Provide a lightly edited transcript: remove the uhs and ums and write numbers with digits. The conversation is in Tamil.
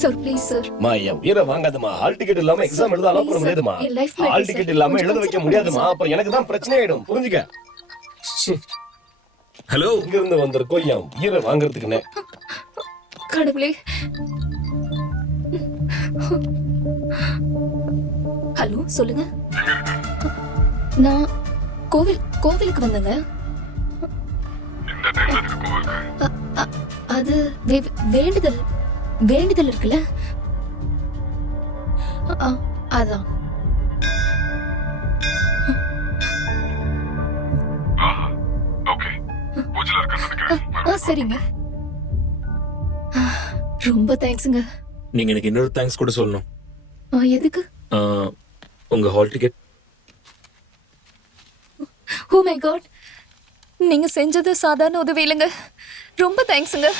Sir please sir. மா என் உயிரை வாங்காதமா. ஹால் டிக்கெட் இல்லாம எக்ஸாம் எழுத அலோவ் பண்ண முடியாதுமா. என் லைஃப் ஹால் டிக்கெட் இல்லாம எழுத வைக்க முடியாதுமா. அப்ப எனக்கு தான் பிரச்சனை ஆயிடும், புரிஞ்சுக்க. ஹலோ, இங்க இருந்து வந்திருக்கோம் என் உயிரை வாங்குறதுக்குன்னு. கடவுளே. ஹலோ சொல்லுங்க. நான் கோவிலுக்கு வந்தேங்க. அது வேண்டுதல் இருக்குல்ல, அதான். சரிங்க, ரொம்ப தேங்க்ஸுங்க. நீங்க எனக்கு இன்னொரு தேங்க்ஸ் கூட சொல்லணும். எதுக்கு? உங்க hall ticket. Oh my God, நீங்க செஞ்சது சாதாரண உதவி இல்லைங்க. ரொம்ப தேங்க்ஸுங்க.